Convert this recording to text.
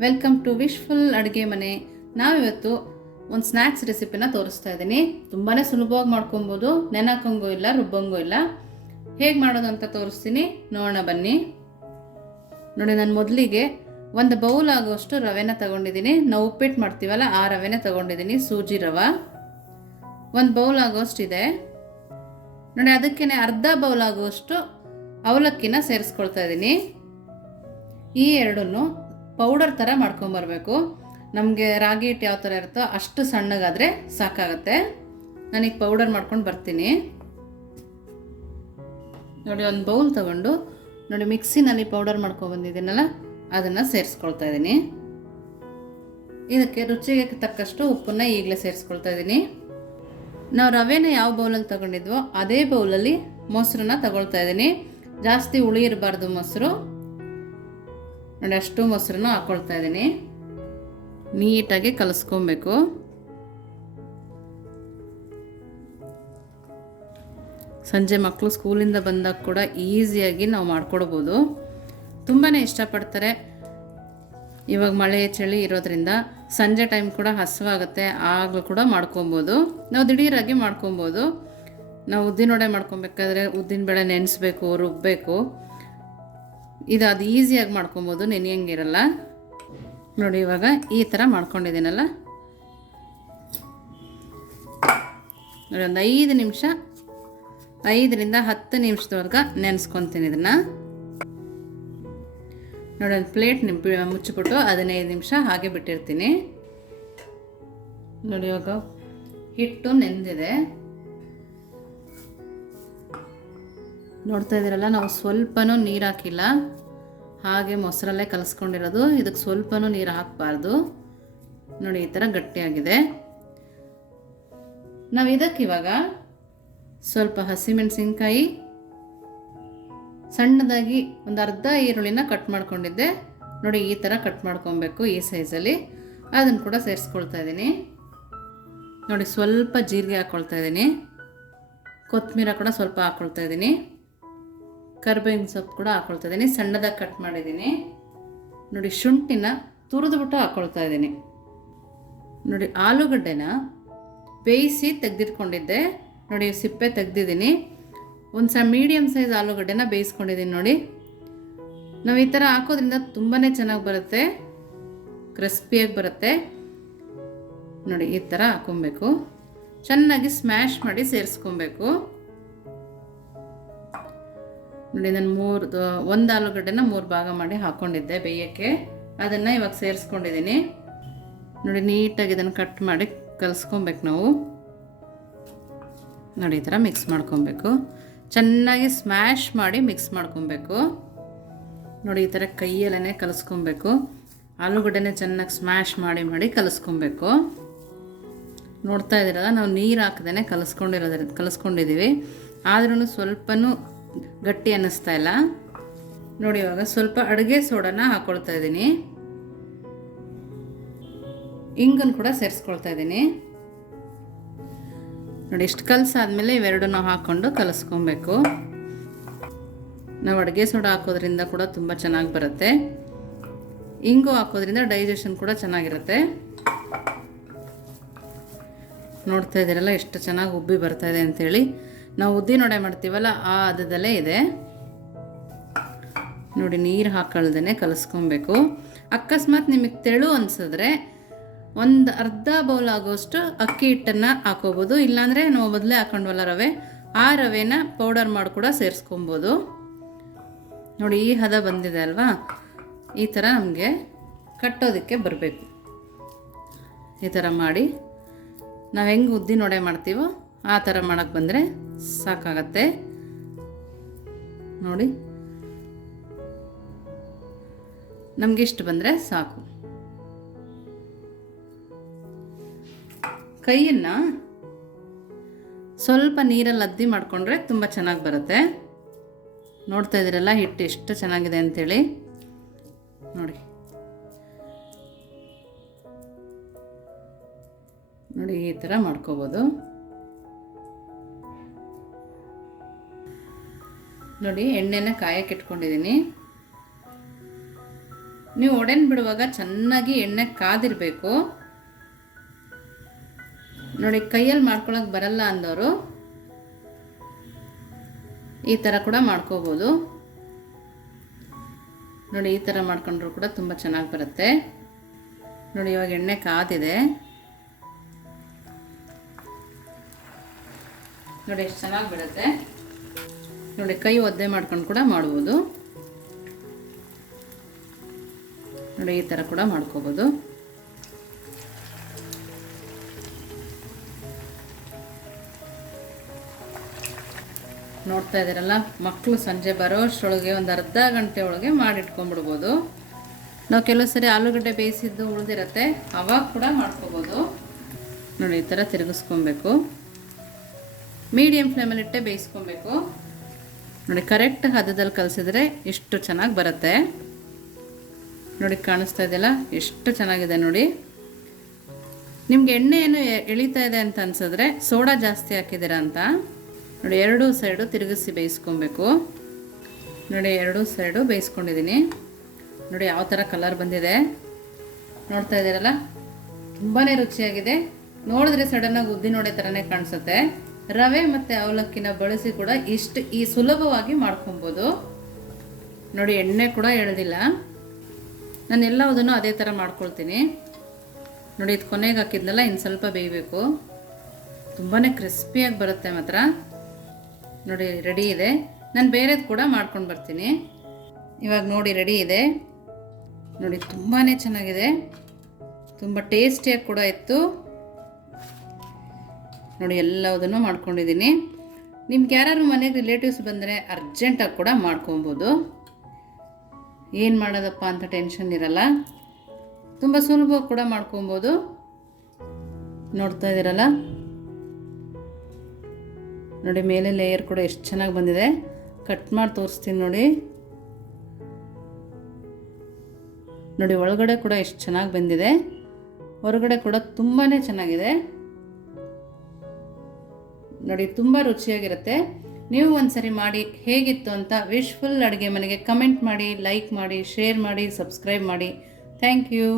Welcome to wishful ಅಡುಗೆ ಮನೆ. ನಾವಿವತ್ತು ಒಂದು ಸ್ನ್ಯಾಕ್ಸ್ ರೆಸಿಪಿನ ತೋರಿಸ್ತಾ ಇದ್ದೀನಿ. ತುಂಬಾ ಸುಲಭವಾಗಿ ಮಾಡ್ಕೊಬೋದು. ನೆನಕಂಗೂ ಇಲ್ಲ, ರುಬ್ಬಂಗೂ ಇಲ್ಲ. ಹೇಗೆ ಮಾಡೋದು ಅಂತ ತೋರಿಸ್ತೀನಿ. ನೋಡೋಣ ಬನ್ನಿ. ನೋಡಿ, ನಾನು ಮೊದಲಿಗೆ ಒಂದು ಬೌಲ್ ಆಗುವಷ್ಟು ರವೆನ ತಗೊಂಡಿದ್ದೀನಿ. ನಾವು ಉಪ್ಪಿಟ್ಟು ಮಾಡ್ತೀವಲ್ಲ, ಆ ರವೆನ ತಗೊಂಡಿದ್ದೀನಿ. ಸೂಜಿ ರವೆ. ಒಂದು ಬೌಲ್ ಆಗುವಷ್ಟು ಇದೆ. ನೋಡಿ ಅದಕ್ಕೇ ಅರ್ಧ ಬೌಲ್ ಆಗುವಷ್ಟು ಅವಲಕ್ಕಿನ ಸೇರಿಸ್ಕೊಳ್ತಾ ಇದ್ದೀನಿ. ಈ ಎರಡನ್ನು ಪೌಡರ್ ಥರ ಮಾಡ್ಕೊಂಬರ್ಬೇಕು ನಮಗೆ ರಾಗಿ ಹಿಟ್ಟು ಯಾವ ಥರ ಇರುತ್ತೋ ಅಷ್ಟು ಸಣ್ಣಗಾದರೆ ಸಾಕಾಗತ್ತೆ. ನಾನೀಗ ಪೌಡರ್ ಮಾಡ್ಕೊಂಡು ಬರ್ತೀನಿ. ನೋಡಿ, ಒಂದು ಬೌಲ್ ತಗೊಂಡು ನೋಡಿ, ಮಿಕ್ಸಿನಲ್ಲಿ ಪೌಡರ್ ಮಾಡ್ಕೊಬಂದಿದ್ದೀನಲ್ಲ ಅದನ್ನು ಸೇರಿಸ್ಕೊಳ್ತಾ ಇದ್ದೀನಿ. ಇದಕ್ಕೆ ರುಚಿಗೆ ತಕ್ಕಷ್ಟು ಉಪ್ಪನ್ನು ಈಗಲೇ ಸೇರಿಸ್ಕೊಳ್ತಾ ಇದ್ದೀನಿ. ನಾವು ರವೆನ ಯಾವ ಬೌಲಲ್ಲಿ ತಗೊಂಡಿದ್ವೋ ಅದೇ ಬೌಲಲ್ಲಿ ಮೊಸರನ್ನ ತಗೊಳ್ತಾ ಇದ್ದೀನಿ. ಜಾಸ್ತಿ ಹುಳಿ ಇರಬಾರ್ದು ಮೊಸರು. ನೋಡಿ ಅಷ್ಟು ಮೊಸರನ್ನು ಹಾಕ್ಕೊಳ್ತಾ ಇದ್ದೀನಿ. ನೀಟಾಗಿ ಕಲಿಸ್ಕೊಬೇಕು. ಸಂಜೆ ಮಕ್ಕಳು ಸ್ಕೂಲಿಂದ ಬಂದಾಗ ಕೂಡ ಈಸಿಯಾಗಿ ನಾವು ಮಾಡ್ಕೊಡ್ಬೋದು. ತುಂಬಾ ಇಷ್ಟಪಡ್ತಾರೆ. ಇವಾಗ ಮಳೆ, ಚಳಿ ಇರೋದ್ರಿಂದ ಸಂಜೆ ಟೈಮ್ ಕೂಡ ಹಸುವಾಗುತ್ತೆ. ಆಗಲೂ ಕೂಡ ಮಾಡ್ಕೊಬೋದು. ನಾವು ದಿಢೀರಾಗಿ ಮಾಡ್ಕೊಬೋದು. ನಾವು ಉದ್ದಿನ ವಡೆ ಮಾಡ್ಕೊಬೇಕಾದ್ರೆ ಉದ್ದಿನಬೇಳೆ ನೆನೆಸ್ಬೇಕು ರುಬ್ಬಬೇಕು ಇದು ಅದು ಈಸಿಯಾಗಿ ಮಾಡ್ಕೊಬೋದು ನೆನೆಯಂಗಿರಲ್ಲ ನೋಡಿ ಇವಾಗ ಈ ಥರ ಮಾಡ್ಕೊಂಡಿದ್ದೀನಲ್ಲ. ನೋಡಿ ಒಂದು ಐದು ನಿಮಿಷ, ಐದರಿಂದ ಹತ್ತು ನಿಮಿಷದವರೆಗೆ ನೆನೆಸ್ಕೊತೀನಿ ಇದನ್ನು. ನೋಡಿ ಒಂದು ಪ್ಲೇಟ್ ನಿಂಪಿ, ಮುಚ್ಚಿಬಿಟ್ಟು ಹದಿನೈದು ನಿಮಿಷ ಹಾಗೆ ಬಿಟ್ಟಿರ್ತೀನಿ. ನೋಡಿ ಇವಾಗ ಹಿಟ್ಟು ನೆಂದಿದೆ. ನೋಡ್ತಾ ಇದ್ದೀರಲ್ಲ, ನಾವು ಸ್ವಲ್ಪನೂ ನೀರು ಹಾಕಿಲ್ಲ. ಹಾಗೆ ಮೊಸರಲ್ಲೇ ಕಲಿಸ್ಕೊಂಡಿರೋದು. ಇದಕ್ಕೆ ಸ್ವಲ್ಪನೂ ನೀರು ಹಾಕಬಾರ್ದು. ನೋಡಿ, ಈ ಥರ ಗಟ್ಟಿಯಾಗಿದೆ. ನಾವು ಇದಕ್ಕೆ ಇವಾಗ ಸ್ವಲ್ಪ ಹಸಿಮೆಣಸಿನ್ಕಾಯಿ, ಸಣ್ಣದಾಗಿ ಒಂದು ಅರ್ಧ ಈರುಳ್ಳಿನ ಕಟ್ ಮಾಡ್ಕೊಂಡಿದ್ದೆ. ನೋಡಿ, ಈ ಥರ ಕಟ್ ಮಾಡ್ಕೊಬೇಕು ಈ ಸೈಜಲ್ಲಿ ಅದನ್ನು ಕೂಡ ಸೇರಿಸ್ಕೊಳ್ತಾ ಇದ್ದೀನಿ. ನೋಡಿ, ಸ್ವಲ್ಪ ಜೀರಿಗೆ ಹಾಕ್ಕೊಳ್ತಾ ಇದ್ದೀನಿ. ಕೊತ್ತಂಬರಿ ಕೂಡ ಸ್ವಲ್ಪ ಹಾಕ್ಕೊಳ್ತಾ ಇದ್ದೀನಿ. ಕರ್ಬೇವಿನ ಸೊಪ್ಪು ಕೂಡ ಹಾಕ್ಕೊಳ್ತಾ ಇದ್ದೀನಿ. ಸಣ್ಣದಾಗಿ ಕಟ್ ಮಾಡಿದ್ದೀನಿ. ನೋಡಿ, ಶುಂಠಿನ ತುರಿದ್ಬಿಟ್ಟು ಹಾಕ್ಕೊಳ್ತಾ ಇದ್ದೀನಿ. ನೋಡಿ, ಆಲೂಗಡ್ಡೆನ ಬೇಯಿಸಿ ತೆಗೆದಿಟ್ಕೊಂಡಿದ್ದೆ. ನೋಡಿ, ಸಿಪ್ಪೆ ತೆಗೆದಿದ್ದೀನಿ. ಒಂದು ಸಣ್ಣ ಮೀಡಿಯಮ್ ಸೈಜ್ ಆಲೂಗಡ್ಡೆನ ಬೇಯಿಸ್ಕೊಂಡಿದ್ದೀನಿ ನೋಡಿ. ನಾವು ಈ ಥರ ಹಾಕೋದ್ರಿಂದ ತುಂಬಾ ಚೆನ್ನಾಗಿ ಬರುತ್ತೆ. ಕ್ರಿಸ್ಪಿಯಾಗಿ ಬರುತ್ತೆ. ನೋಡಿ, ಈ ಥರ ಹಾಕೊಬೇಕು. ಚೆನ್ನಾಗಿ ಸ್ಮ್ಯಾಶ್ ಮಾಡಿ ಸೇರಿಸ್ಕೊಬೇಕು. ನೋಡಿ, ನಾನು ಮೂರು ಒಂದು ಆಲೂಗಡ್ಡೆನ ಮೂರು ಭಾಗ ಮಾಡಿ ಹಾಕ್ಕೊಂಡಿದ್ದೆ ಬೇಯೋಕ್ಕೆ. ಅದನ್ನು ಇವಾಗ ಸೇರಿಸ್ಕೊಂಡಿದ್ದೀನಿ. ನೋಡಿ, ನೀಟಾಗಿ ಇದನ್ನು ಕಟ್ ಮಾಡಿ ಕಲಿಸ್ಕೊಬೇಕು ನಾವು. ನೋಡಿ, ಈ ಥರ ಮಿಕ್ಸ್ ಮಾಡ್ಕೊಬೇಕು. ಚೆನ್ನಾಗಿ ಸ್ಮ್ಯಾಶ್ ಮಾಡಿ ಮಿಕ್ಸ್ ಮಾಡ್ಕೊಬೇಕು. ನೋಡಿ, ಈ ಥರ ಕೈಯಲ್ಲೇ ಕಲಿಸ್ಕೊಬೇಕು. ಆಲೂಗಡ್ಡೆನೇ ಚೆನ್ನಾಗಿ ಸ್ಮ್ಯಾಶ್ ಮಾಡಿ ಮಾಡಿ ಕಲಿಸ್ಕೊಬೇಕು. ನೋಡ್ತಾ ಇದ್ದೀರಲ್ಲ, ನಾವು ನೀರು ಹಾಕ್ದೇ ಕಲಿಸ್ಕೊಂಡಿರೋದ್ರ, ಕಲಿಸ್ಕೊಂಡಿದ್ದೀವಿ. ಆದ್ರೂ ಸ್ವಲ್ಪನೂ ಗಟ್ಟಿ ಅನ್ನಿಸ್ತಾ ಇಲ್ಲ. ನೋಡಿ ಇವಾಗ ಸ್ವಲ್ಪ ಅಡುಗೆ ಸೋಡಾನ ಹಾಕ್ಕೊಳ್ತಾ ಇದ್ದೀನಿ. ಇಂಗನ್ನು ಕೂಡ ಸೇರಿಸ್ಕೊಳ್ತಾ ಇದ್ದೀನಿ. ನೋಡಿ ಇಷ್ಟು ಕಲಸಾದ್ಮೇಲೆ ಇವೆರಡನ್ನೂ ಹಾಕ್ಕೊಂಡು ಕಲಸ್ಕೊಬೇಕು. ನಾವು ಅಡುಗೆ ಸೋಡ ಹಾಕೋದ್ರಿಂದ ಕೂಡ ತುಂಬ ಚೆನ್ನಾಗಿ ಬರುತ್ತೆ. ಇಂಗು ಹಾಕೋದ್ರಿಂದ ಡೈಜೆಷನ್ ಕೂಡ ಚೆನ್ನಾಗಿರುತ್ತೆ. ನೋಡ್ತಾ ಇದ್ದೀರಲ್ಲ ಎಷ್ಟು ಚೆನ್ನಾಗಿ ಉಬ್ಬಿ ಬರ್ತಾ ಇದೆ ಅಂತೇಳಿ. ನಾವು ಉದ್ದಿನೊಡೆ ಮಾಡ್ತೀವಲ್ಲ, ಆ ಹದದಲ್ಲೇ ಇದೆ. ನೋಡಿ, ನೀರು ಹಾಕೊಳ್ದೇ ಕಲಸ್ಕೊಬೇಕು. ಅಕಸ್ಮಾತ್ ನಿಮಗೆ ತೆಳು ಅನ್ಸಿದ್ರೆ ಒಂದು ಅರ್ಧ ಬೌಲ್ ಆಗೋಷ್ಟು ಅಕ್ಕಿ ಹಿಟ್ಟನ್ನು ಹಾಕೋಬೋದು. ಇಲ್ಲಾಂದರೆ ನಾವು ಮೊದಲೇ ಹಾಕೊಂಡ್ವಲ್ಲ ರವೆ, ಆ ರವೆನ ಪೌಡರ್ ಮಾಡಿ ಕೂಡ ಸೇರಿಸ್ಕೊಬೋದು. ನೋಡಿ, ಈ ಹದ ಬಂದಿದೆ ಅಲ್ವಾ? ಈ ಥರ ನಮಗೆ ಕಟ್ಟೋದಕ್ಕೆ ಬರಬೇಕು. ಈ ಥರ ಮಾಡಿ ನಾವು ಹೆಂಗೆ ಉದ್ದಿನ ವಡೆ ಮಾಡ್ತೀವೋ ಆ ಥರ ಮಾಡೋಕ್ಕೆ ಬಂದರೆ ಸಾಕಾಗತ್ತೆ. ನೋಡಿ. ನಮಗಿಷ್ಟು ಬಂದರೆ ಸಾಕು. ಕೈಯನ್ನು ಸ್ವಲ್ಪ ನೀರಲ್ಲಿ ಅದ್ದಿ ಮಾಡಿಕೊಂಡ್ರೆ ತುಂಬ ಚೆನ್ನಾಗಿ ಬರುತ್ತೆ. ನೋಡ್ತಾ ಇದ್ದೀರಲ್ಲ, ಹಿಟ್ಟು ಎಷ್ಟು ಚೆನ್ನಾಗಿದೆ ಅಂಥೇಳಿ ನೋಡಿ. ನೋಡಿ, ಈ ಥರ ಮಾಡ್ಕೋಬೋದು. ನೋಡಿ, ಎಣ್ಣೆನ ಕಾಯಕ್ಕೆ ಇಟ್ಕೊಂಡಿದ್ದೀನಿ. ನೀವು ಒಡೆನ್ ಬಿಡುವಾಗ ಚೆನ್ನಾಗಿ ಎಣ್ಣೆ ಕಾದಿರಬೇಕು. ನೋಡಿ, ಕೈಯಲ್ಲಿ ಮಾಡ್ಕೊಳಕ್ಕೆ ಬರಲ್ಲ ಅಂದವರು ಈ ಥರ ಕೂಡ ಮಾಡ್ಕೋಬೋದು. ನೋಡಿ, ಈ ಥರ ಮಾಡ್ಕೊಂಡ್ರು ಕೂಡ ತುಂಬ ಚೆನ್ನಾಗಿ ಬರುತ್ತೆ. ನೋಡಿ, ಇವಾಗ ಎಣ್ಣೆ ಕಾದಿದೆ. ನೋಡಿ, ಎಷ್ಟು ಚೆನ್ನಾಗಿ ಬರುತ್ತೆ ನೋಡಿ, ಕೈ ಒದ್ದೆ ಮಾಡ್ಕೊಂಡು ಕೂಡ ಮಾಡ್ಬೋದು. ನೋಡಿ, ಈ ಥರ ಕೂಡ ಮಾಡ್ಕೋಬೋದು. ನೋಡ್ತಾ ಇದ್ದೀರಲ್ಲ ಮಕ್ಕಳು ಸಂಜೆ ಬರೋ ಅಷ್ಟರೊಳಗೆ ಒಂದು ಅರ್ಧ ಗಂಟೆ ಒಳಗೆ ಮಾಡಿಟ್ಕೊಂಡ್ಬಿಡ್ಬೋದು. ನಾವು ಕೆಲವು ಸರಿ ಆಲೂಗಡ್ಡೆ ಬೇಯಿಸಿದ್ದು ಉಳಿದಿರತ್ತೆ, ಅವಾಗ ಕೂಡ ಮಾಡ್ಕೋಬೋದು. ನೋಡಿ, ಈ ಥರ ತಿರುಗಿಸ್ಕೊಬೇಕು. ಮೀಡಿಯಮ್ ಫ್ಲೇಮಲ್ಲಿಟ್ಟೆ ಬೇಯಿಸ್ಕೊಬೇಕು. ನೋಡಿ ಕರೆಕ್ಟ್ ಹದದಲ್ಲಿ ಕಲಿಸಿದ್ರೆ ಇಷ್ಟು ಚೆನ್ನಾಗಿ ಬರುತ್ತೆ. ನೋಡಿ, ಕಾಣಿಸ್ತಾ ಇದೆಯಲ್ಲ? ಎಷ್ಟು ಚೆನ್ನಾಗಿದೆ ನೋಡಿ. ನಿಮ್ಗೆ ಎಣ್ಣೆ ಏನು ಎಳಿತಾ ಇದೆ ಅಂತ ಅನ್ಸಿದ್ರೆ ಸೋಡಾ ಜಾಸ್ತಿ ಹಾಕಿದ್ದೀರಾ ಅಂತ. ನೋಡಿ, ಎರಡೂ ಸೈಡು ತಿರುಗಿಸಿ ಬೇಯಿಸ್ಕೊಬೇಕು. ನೋಡಿ, ಎರಡೂ ಸೈಡು ಬೇಯಿಸ್ಕೊಂಡಿದ್ದೀನಿ. ನೋಡಿ, ಯಾವ ಥರ ಕಲರ್ ಬಂದಿದೆ. ನೋಡ್ತಾ ಇದ್ದೀರಲ್ಲ? ತುಂಬಾ ರುಚಿಯಾಗಿದೆ. ನೋಡಿದ್ರೆ ಸಡನ್ನಾಗಿ ಉದ್ದಿನ ನೋಡೋ ಥರನೇ ಕಾಣಿಸುತ್ತೆ. ರವೆ ಮತ್ತು ಅವಲಕ್ಕಿನ ಬಳಸಿ ಕೂಡ ಇಷ್ಟು ಈ ಸುಲಭವಾಗಿ ಮಾಡ್ಕೊಬೋದು. ನೋಡಿ, ಎಣ್ಣೆ ಕೂಡ ಎಳ್ದಿಲ್ಲ. ನಾನು ಎಲ್ಲವುದನ್ನು ಅದೇ ಥರ ಮಾಡ್ಕೊಳ್ತೀನಿ. ನೋಡಿ, ಇದು ಕೊನೆಗೆ ಹಾಕಿದ್ನಲ್ಲ ಇನ್ನು ಸ್ವಲ್ಪ ಬೇಯಬೇಕು. ತುಂಬಾ ಕ್ರಿಸ್ಪಿಯಾಗಿ ಬರುತ್ತೆ ಮಾತ್ರ. ನೋಡಿ, ರೆಡಿ ಇದೆ. ನಾನು ಬೇರೆದು ಕೂಡ ಮಾಡ್ಕೊಂಡು ಬರ್ತೀನಿ. ಇವಾಗ ನೋಡಿ, ರೆಡಿ ಇದೆ. ನೋಡಿ ತುಂಬಾ ಚೆನ್ನಾಗಿದೆ. ತುಂಬ ಟೇಸ್ಟಿಯಾಗಿ ಕೂಡ ಇತ್ತು. ನೋಡಿ, ಎಲ್ಲದನ್ನು ಮಾಡ್ಕೊಂಡಿದ್ದೀನಿ. ನಿಮ್ಗೆ ಯಾರು ಮನೆಗೆ ರಿಲೇಟಿವ್ಸ್ ಬಂದರೆ ಅರ್ಜೆಂಟಾಗಿ ಕೂಡ ಮಾಡ್ಕೊಬೋದು. ಏನು ಮಾಡೋದಪ್ಪ ಅಂತ ಟೆನ್ಷನ್ ಇರಲ್ಲ. ತುಂಬ ಸುಲಭವಾಗಿ ಕೂಡ ಮಾಡ್ಕೊಬೋದು. ನೋಡ್ತಾ ಇದ್ದೀರಲ್ಲ ನೋಡಿ, ಮೇಲೆ ಲೇಯರ್ ಕೂಡ ಎಷ್ಟು ಚೆನ್ನಾಗಿ ಬಂದಿದೆ. ಕಟ್ ಮಾಡಿ ತೋರಿಸ್ತೀನಿ ನೋಡಿ. ನೋಡಿ, ಒಳಗಡೆ ಕೂಡ ಎಷ್ಟು ಚೆನ್ನಾಗಿ ಬಂದಿದೆ. ಹೊರಗಡೆ ಕೂಡ ತುಂಬಾ ಚೆನ್ನಾಗಿದೆ. ನೋಡಿ, ತುಂಬ ರುಚಿಯಾಗಿರುತ್ತೆ. ನೀವು ಒಂದ್ಸರಿ ಮಾಡಿ, ಹೇಗಿತ್ತು ಅಂತ ವಿಶ್ಫುಲ್ ಅಡುಗೆ ಮನೆಗೆ ಕಮೆಂಟ್ ಮಾಡಿ, ಲೈಕ್ ಮಾಡಿ, ಶೇರ್ ಮಾಡಿ, ಸಬ್ಸ್ಕ್ರೈಬ್ ಮಾಡಿ. Thank you.